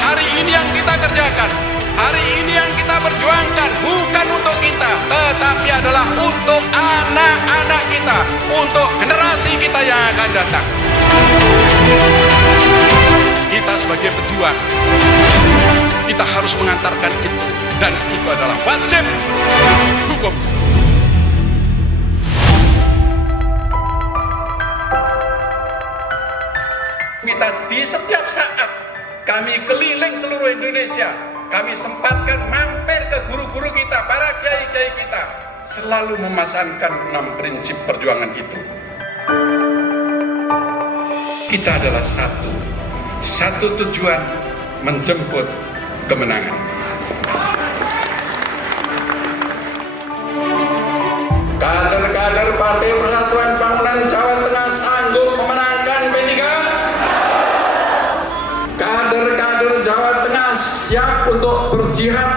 hari ini yang kita kerjakan, hari ini yang kita perjuangkan bukan untuk kita, tetapi adalah untuk anak-anak kita, untuk generasi kita yang akan datang. Kita sebagai pejuang, kita harus mengantarkan itu, dan itu adalah wajib hukum. Kita di setiap saat kami keliling seluruh Indonesia, kami sempatkan mampir ke guru-guru kita, para kiai-kiai kita, selalu memasangkan 6 prinsip perjuangan itu. Kita adalah satu tujuan, menjemput kemenangan. Kader-kader Partai Persatuan Bangunan Jawa Tengah sanggup memenangkan P3. Kader-kader Jawa Tengah siap untuk berjihad